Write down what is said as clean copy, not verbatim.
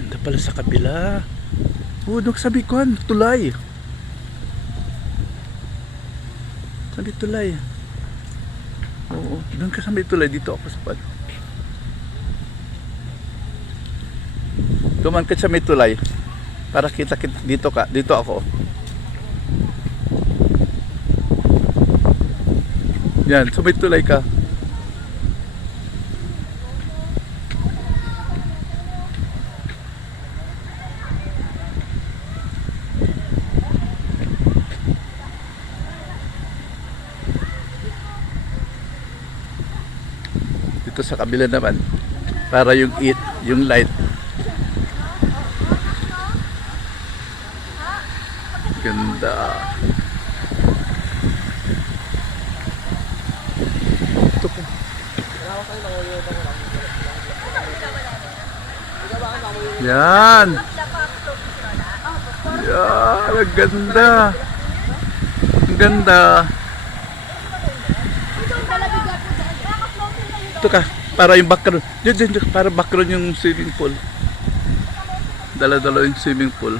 Ganda pala sa kabila. Doon sabi ko, tulay. Sabi tulay. Oo, doon ka sabi tulay. Dito ako sa pano. Duman ka sa may tulay. Para kita dito ka. Dito ako. Yan, sa may tulay ka. Dito sa kabila naman para yung light ganda. Ito po. Yan. Yan, ang ganda. Ang ganda. Ito ka, para yung background. Diyan, para background yung swimming pool. Dala-dala yung swimming pool.